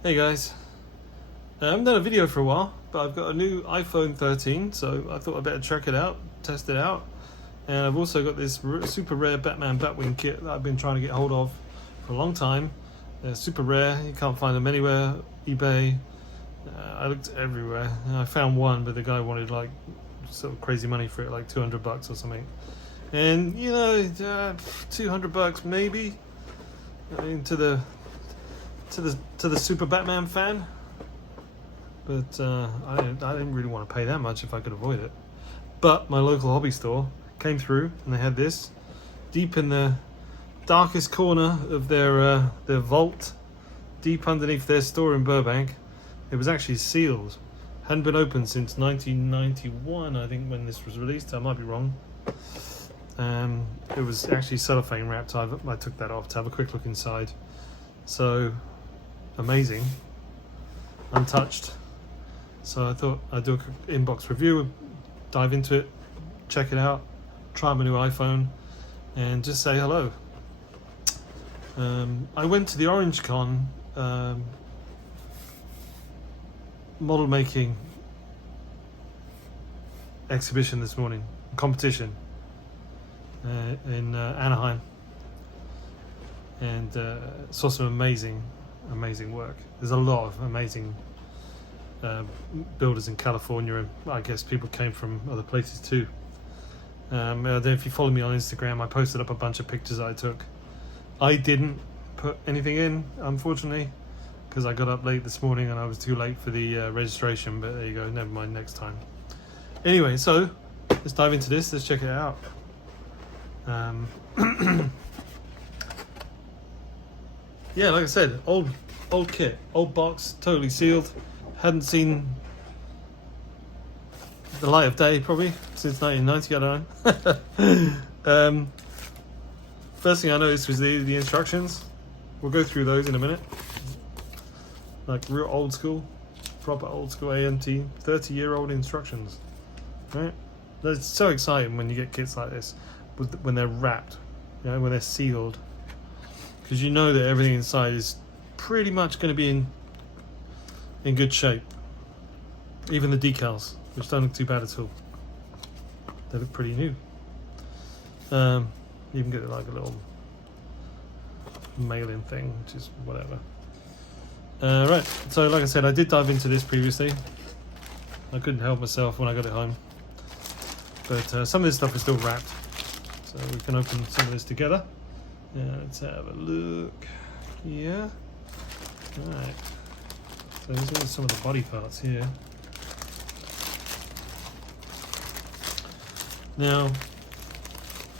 Hey guys, I haven't done a video for a while, but I've got a new iPhone 13, so I thought I'd better check it out, test it out. And I've also got this super rare Batman Batwing kit that I've been trying to get hold of for a long time. They're super rare, you can't find them anywhere, eBay. I looked everywhere, and I found one, but the guy wanted like sort of crazy money for it, like $200 or something. And you know, $200 maybe, I mean, to the super Batman fan, but I didn't really want to pay that much if I could avoid it. But my local hobby store came through and they had this deep in the darkest corner of their vault, deep underneath their store in Burbank. It was actually sealed, hadn't been opened since 1991, I think, when this was released. I might be wrong. It was actually cellophane wrapped. I took that off to have a quick look inside. So amazing, untouched. So I thought I'd do an inbox review, dive into it, check it out, try my new iPhone, and just say hello. I went to the Orange Con model making exhibition this morning, competition in Anaheim, and saw some amazing work. There's a lot of amazing builders in California, and I guess people came from other places too. I don't know if you follow me on Instagram, I posted up a bunch of pictures I took. I didn't put anything in, unfortunately, because I got up late this morning and I was too late for the registration, but there you go, never mind, next time. Anyway, so let's dive into this, let's check it out. Yeah, like I said, old kit, old box, totally sealed. Hadn't seen the light of day probably since 1990, I don't know. First thing I noticed was the instructions. We'll go through those in a minute. Like real old school, proper old school AMT, 30-year-old instructions. Right? It's so exciting when you get kits like this, when they're wrapped, you know, when they're sealed. Because you know that everything inside is pretty much going to be in good shape. Even the decals, which don't look too bad at all. They look pretty new. You can get like a little mail-in thing, which is whatever. Right, so like I said, I did dive into this previously. I couldn't help myself when I got it home. But some of this stuff is still wrapped. So we can open some of this together. Let's have a look here. Right. So these are some of the body parts here. Now,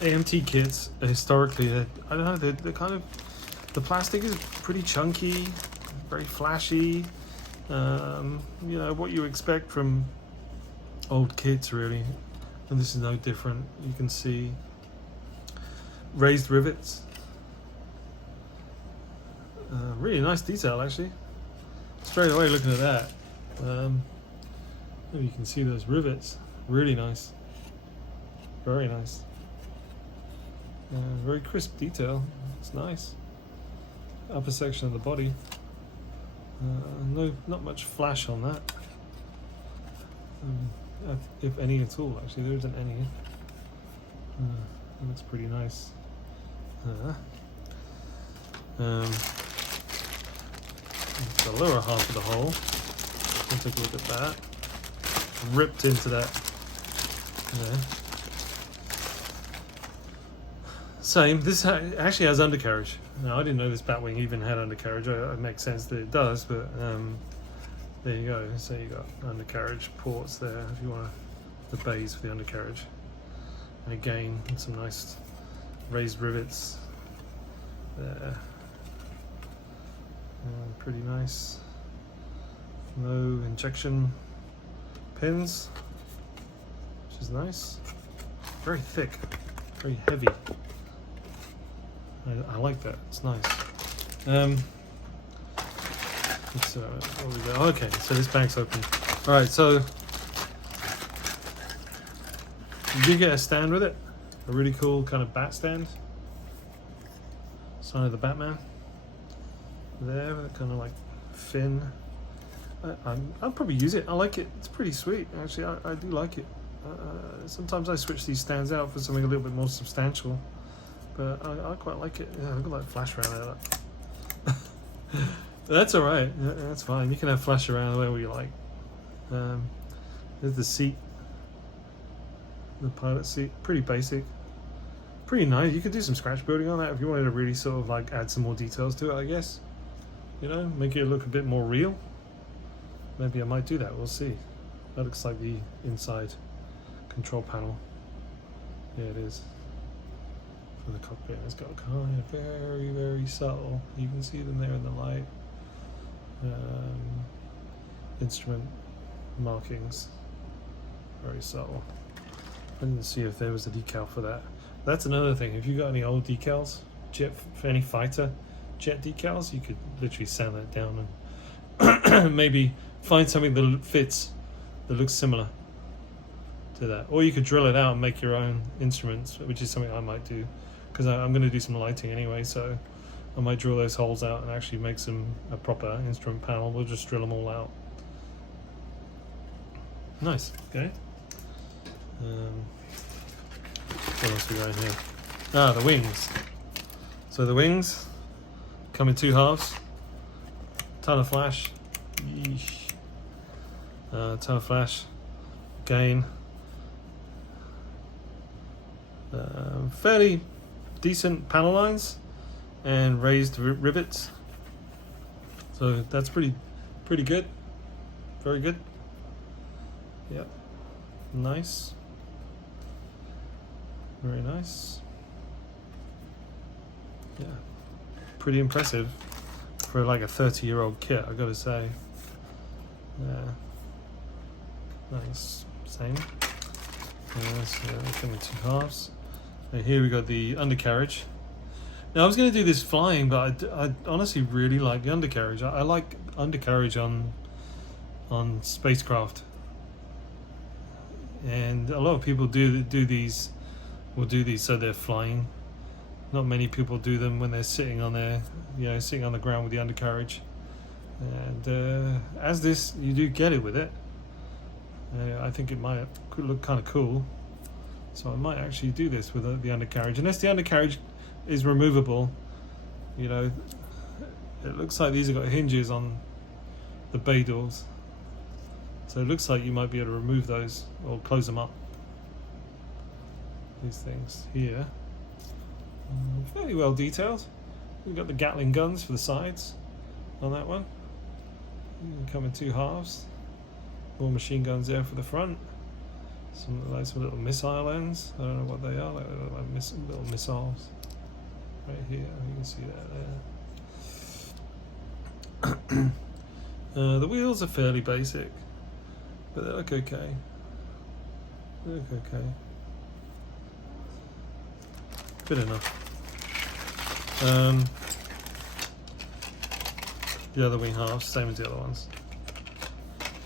AMT kits are historically, I don't know, they're kind of, the plastic is pretty chunky, very flashy. You know, what you expect from old kits, really. And this is no different. You can see raised rivets. Really nice detail, actually. Straight away looking at that, you can see those rivets. Really nice, very nice. Very crisp detail. It's nice. Upper section of the body. Not much flash on that. If any at all, actually, there isn't any. It looks pretty nice. The lower half of the hull, let's take a look at that, ripped into that. Same, this actually has undercarriage. Now, I didn't know this Batwing even had undercarriage. It makes sense that it does, but there you go. So you got undercarriage ports there if you want the bays for the undercarriage. And again, some nice raised rivets there. Pretty nice. No injection pins, which is nice. Very thick, very heavy. I like that. It's nice. What we got? Okay, so this bag's open. All right, so you did get a stand with it, a really cool kind of bat stand. Sign of the Batman. There, kind of like fin. I'll probably use it. I like it. It's pretty sweet. Actually, I do like it. Sometimes I switch these stands out for something a little bit more substantial, but I quite like it. Yeah, I've got like flash around there. That's alright. That's fine. You can have flash around wherever you like. There's the seat. The pilot seat. Pretty basic. Pretty nice. You could do some scratch building on that if you wanted to really sort of like add some more details to it, I guess. You know, make it look a bit more real. Maybe I might do that. We'll see. That looks like the inside control panel. Yeah, it is. For the cockpit, it's got kind of very, very subtle. You can see them there in the light. Instrument markings. Very subtle. I didn't see if there was a decal for that. That's another thing. If you got any old decals, for any fighter jet decals, you could literally sand that down and maybe find something that fits, that looks similar to that. Or you could drill it out and make your own instruments, which is something I might do, because I'm going to do some lighting anyway, so I might drill those holes out and actually make a proper instrument panel. We'll just drill them all out. Nice. Okay. What else we got in here? The wings. So the wings come in 2 halves. Ton of flash. Yeesh. Ton of flash. Again. Fairly decent panel lines and raised rivets. So that's pretty good. Very good. Yep. Nice. Very nice. Yeah. Pretty impressive for like a 30-year-old kit, I gotta say. Yeah. Nice. Same. So they come in 2 halves. And here we got the undercarriage. Now I was going to do this flying, but I honestly really like the undercarriage. I like undercarriage on spacecraft, and a lot of people do these. Will do these so they're flying. Not many people do them when they're sitting on sitting on the ground with the undercarriage. And as this, you do get it with it. I think it could look kind of cool. So I might actually do this with the undercarriage. Unless the undercarriage is removable, you know, it looks like these have got hinges on the bay doors. So it looks like you might be able to remove those or close them up. These things here. Fairly well detailed. We've got the Gatling guns for the sides on that one. You can come in 2 halves. More machine guns there for the front. Some little missile ends. I don't know what they are. Like little missiles. Right here, you can see that there. The wheels are fairly basic, but they look okay. They look okay. Good enough. The other wing halves, same as the other ones.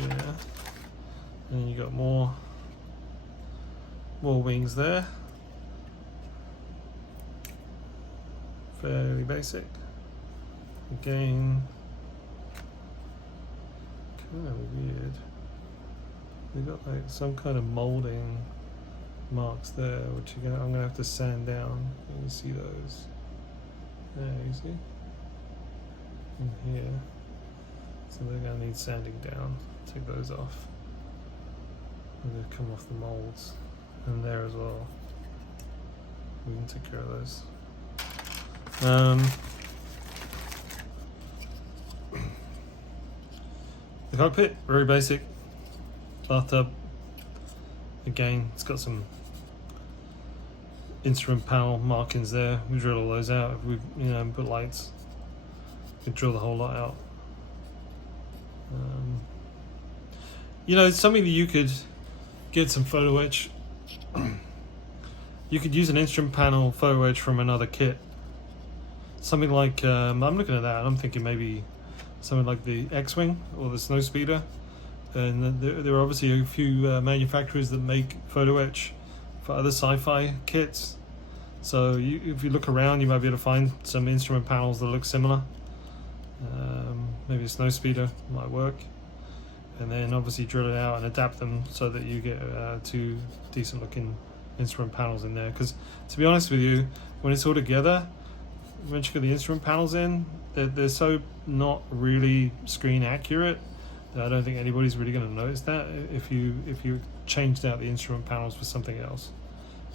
Yeah. And then you got more wings there. Fairly basic. Again, kind of weird. They got like some kind of molding marks there, which I'm gonna have to sand down. You can see those. There, you see? In here. So they're gonna need sanding down. Take those off. And they come off the molds. And there as well. We can take care of those. The cockpit, very basic. Bathtub. Again, it's got some instrument panel markings there. We drill all those out. If we, put lights, we drill the whole lot out. It's something that you could get some photo etch. You could use an instrument panel photo etch from another kit. Something like, I'm looking at that and I'm thinking maybe something like the X-Wing or the Snowspeeder. And there are obviously a few manufacturers that make photo etch for other sci-fi kits. So if you look around, you might be able to find some instrument panels that look similar. maybe a snow speeder might work, and then obviously drill it out and adapt them so that you get two decent looking instrument panels in there. Because to be honest with you, when it's all together, once you get the instrument panels in, they're so not really screen accurate that I don't think anybody's really going to notice that if you changed out the instrument panels for something else.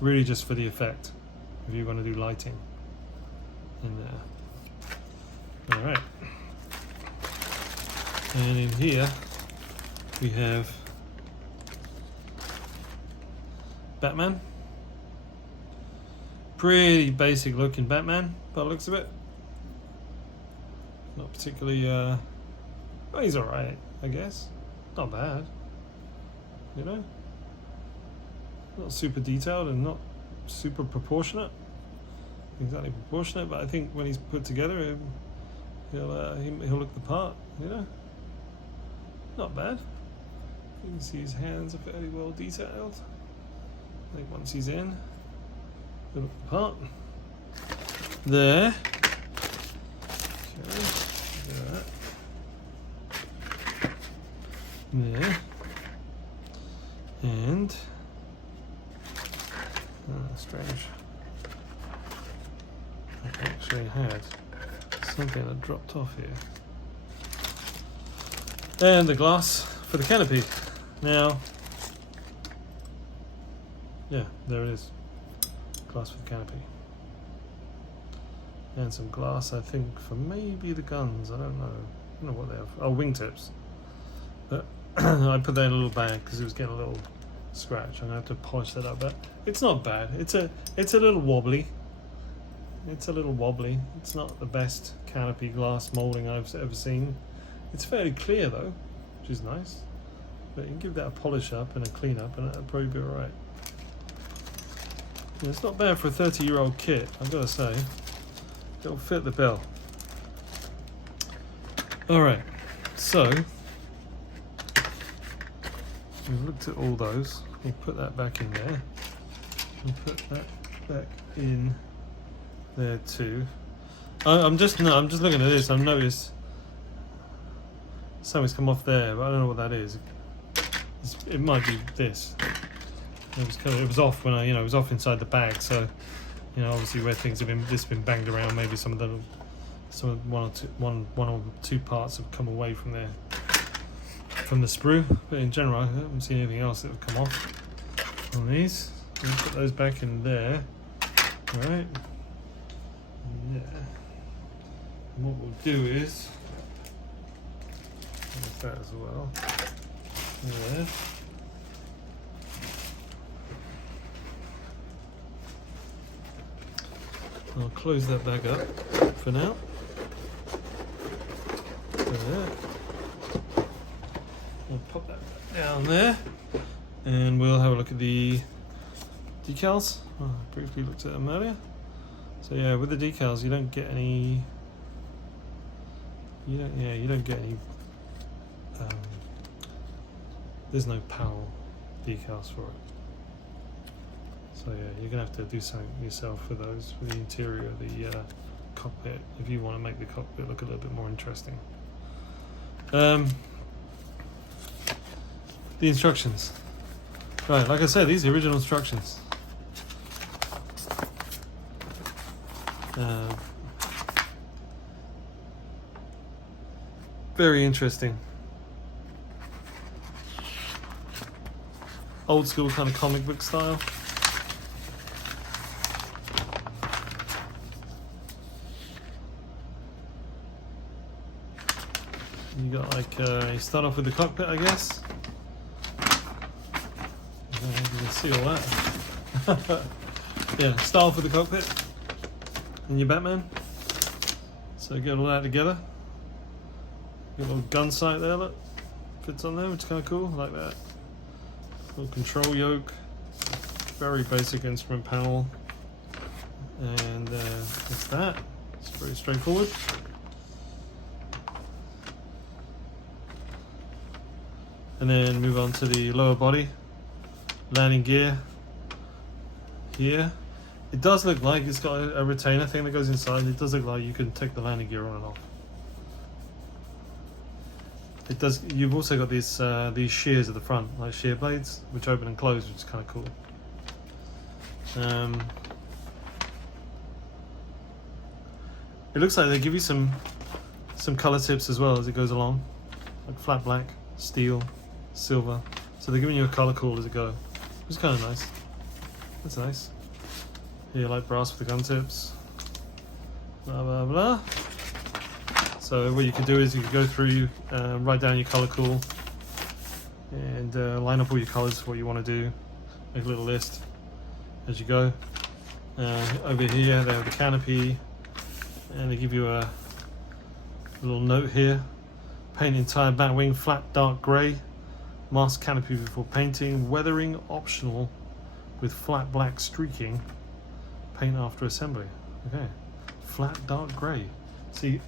Really just for the effect, if you're going to do lighting in there. Alright. And in here we have Batman. Pretty basic looking Batman by the looks of it. Not particularly well, he's alright, I guess. Not bad. You know? Not super detailed and not super proportionate. Exactly proportionate, but I think when he's put together, he'll look the part. You know, not bad. You can see his hands are fairly well detailed. I think once he's in, he'll look the part. There. Okay. There. And. Strange. I actually had something that dropped off here. And the glass for the canopy. Now, yeah, there it is. Glass for the canopy. And some glass, I think, for maybe the guns. I don't know what they have. Oh, wingtips. But I put that in a little bag because it was getting a little scratch. I'm gonna have to polish that up, but it's not bad. It's a little wobbly. It's a little wobbly. It's not the best canopy glass molding I've ever seen. It's fairly clear though, which is nice. But you can give that a polish up and a clean up, and it'll probably be alright. It's not bad for a 30-year-old kit, I've got to say. It'll fit the bill. Alright, so we've looked at all those. We'll put that back in there. We'll put that back in there too. I'm just looking at this. I've noticed something's come off there, but I don't know what that is. It might be this. It was off when it was off inside the bag. So, obviously where things have been banged around, maybe one or two parts have come away from there. From the sprue, but in general I haven't seen anything else that have come off on these. We'll put those back in there. Alright. Yeah. And what we'll do is there's that as well. There. I'll close that back up for now. There. We'll pop that down there, and we'll have a look at the decals. I briefly looked at them earlier. So yeah, with the decals, you don't get any. You don't get any. There's no PAL decals for it. So yeah, you're gonna have to do something yourself for those, for the interior of the cockpit, if you want to make the cockpit look a little bit more interesting. The instructions. Right, like I said, these are the original instructions. Very interesting. Old school kind of comic book style. You got like, you start off with the cockpit, I guess. You can see all that. Yeah, start off with the cockpit and your Batman. So get all that together. Got a little gun sight there, look. Fits on there, which is kind of cool, I like that. Little control yoke. Very basic instrument panel. And that's that. It's very straightforward. And then move on to the lower body. Landing gear here. It does look like it's got a retainer thing that goes inside. It does look like you can take the landing gear on and off. it does. You've also got these shears at the front, like shear blades, which open and close, which is kind of cool. It looks like they give you some color tips as well as it goes along, like flat black, steel, silver. So they're giving you a color call as it goes, which is kind of nice. That's nice. Here, like brass with the gun tips. Blah blah blah. So what you can do is you can go through, write down your color call, and line up all your colors, what you want to do. Make a little list as you go. Over here they have the canopy, and they give you a little note here. Paint entire Batwing flat dark grey. Mask canopy before painting. Weathering optional with flat black streaking. Paint after assembly. Okay. Flat dark grey. See,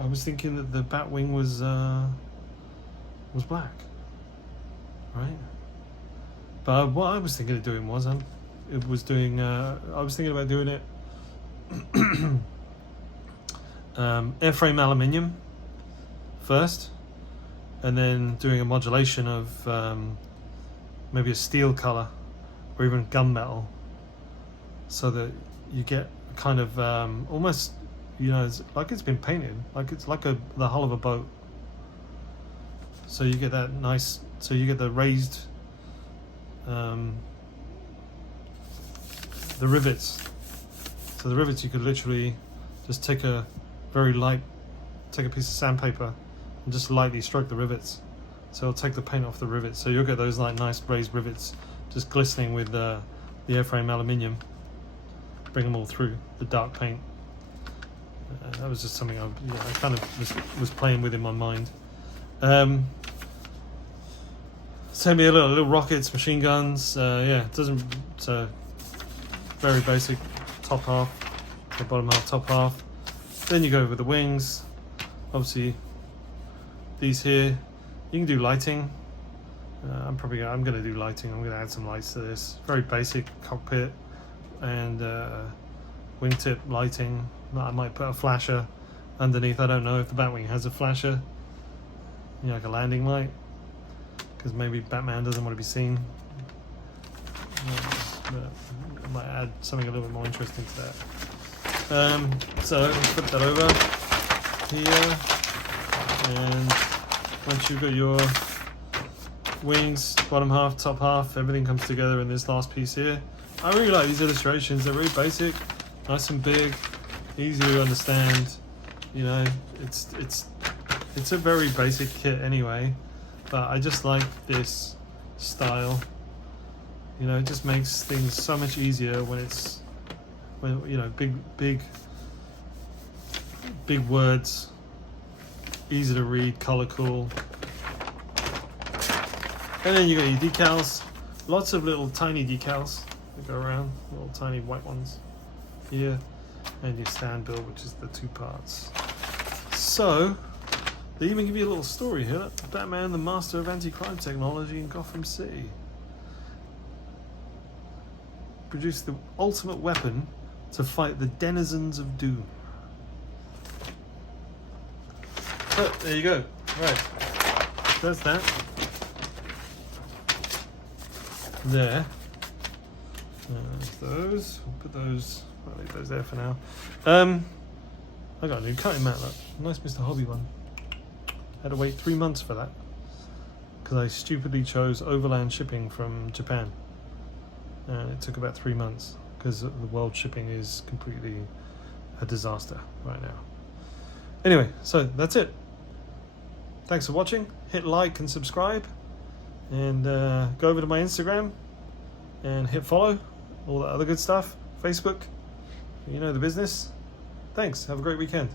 I was thinking that the Batwing was black, right? But what I was thinking of doing was, I was thinking about doing it airframe aluminium first, and then doing a modulation of maybe a steel color or even gunmetal, so that you get kind of almost, you know, it's like it's been painted, like it's like the hull of a boat. So you get that nice, so you get the raised, the rivets. So the rivets, you could literally just take a piece of sandpaper and just lightly stroke the rivets. So it'll take the paint off the rivets. So you'll get those like nice raised rivets just glistening with the airframe aluminium. Bring them all through the dark paint. That was just something I kind of was playing with in my mind. Send me a little rockets, machine guns. Yeah, it doesn't. So very basic. Top half, the bottom half, top half. Then you go with the wings. Obviously, these here. You can do lighting. I'm going to do lighting. I'm going to add some lights to this. Very basic cockpit and wingtip lighting. I might put a flasher underneath. I don't know if the Batwing has a flasher, you know, like a landing light, because maybe Batman doesn't want to be seen. But I might add something a little bit more interesting to that. So put that over here, and once you've got your wings, bottom half, top half, everything comes together in this last piece here. I really like these illustrations. They're really basic, nice and big, easy to understand. You know, it's a very basic kit anyway, but I just like this style. You know, it just makes things so much easier when you know, big words, easy to read, color cool. And then you got your decals, lots of little tiny decals that go around, little tiny white ones here, and your stand build, which is the 2 parts. So they even give you a little story here. Batman, the master of anti-crime technology in Gotham City, produced the ultimate weapon to fight the denizens of doom. So there you go. Right, that's that. There. Those. We'll put those. I'll leave those there for now. I got a new cutting mat. Look. Nice Mr. Hobby one. Had to wait 3 months for that because I stupidly chose overland shipping from Japan. And it took about 3 months because the world shipping is completely a disaster right now. Anyway, so that's it. Thanks for watching. Hit like and subscribe, and go over to my Instagram and hit follow, all that other good stuff. Facebook, you know the business. Thanks. Have a great weekend.